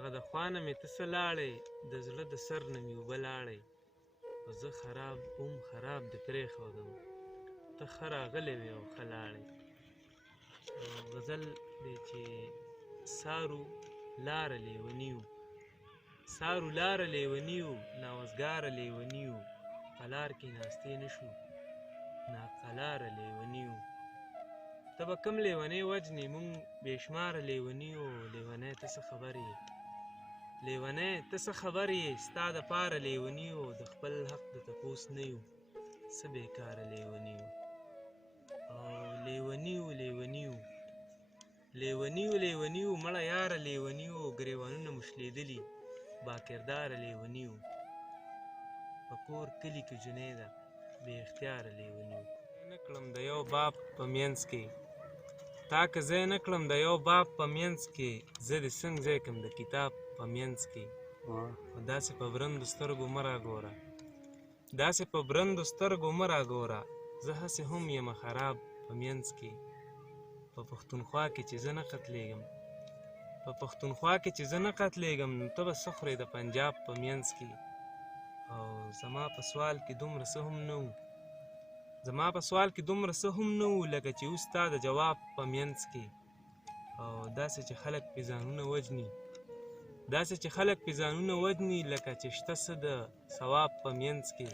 هغه د خوا نه مې ته څه لاړې، د زړه د سر نه مې اوبه لاړې. خو زه خراب خراب دې پرېښودم، ته ښه راغلی وې او ښه لاړې. غزل دی چې سارو لاره لیوني وو، سارو لاره لیوني وو، ناوزګاره لیوني وو، په لار کې ناستې نه شو ناقلاره لیوني وو. ته به کوم لیونی وجنې، مونږ بې شماره لیوني وو. لیونی ته څه خبر یې، لیونی ته څه خبر یې، ستا دپاره لیوني وو، د خپل حق د تپوس نه یو، څه بېکاره لیوني وو. او لیوني وو لیوني وو لیوني وو لیوني وو، مړه یاره لیوني وو، ګرېوانونه مو شلېدلي باکرداره لیوني وو. په کور کلي کې جنیده بې اختیاره لیوني وو. نه کړم د یو باب په منځ کې، تا که ځای نه کړم د یو باب په منځ کې، زه دې څنګه ځای کړم د کتاب په منځ کې. خو داسې په برندو سترګو مه راګوره، داسې په برندو سترګو مه راګوره، زه هسې هم یمه خراب په منځ کې. په پښتونخوا کې چې زه نه قتلېږم، په پښتونخوا کې چې زه نه قتلېږم، نو ته به څه خورې د پنجاب په منځ کې. او زما په سوال کې دومره څه هم نه وو، زما په سوال کې دومره څه هم نه وو، لکه چې اوس ستا د جواب په منځ کې. او داسې چې خلک پې ځانونه وجني، داسې چې خلک پې ځانونه وجني، لکه چې شته څه د ثواب په منځ کې.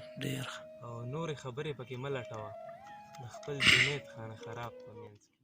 او نورې خبرې پکې مه لټوه، د خپل جنید خانه خراب په منځ کې.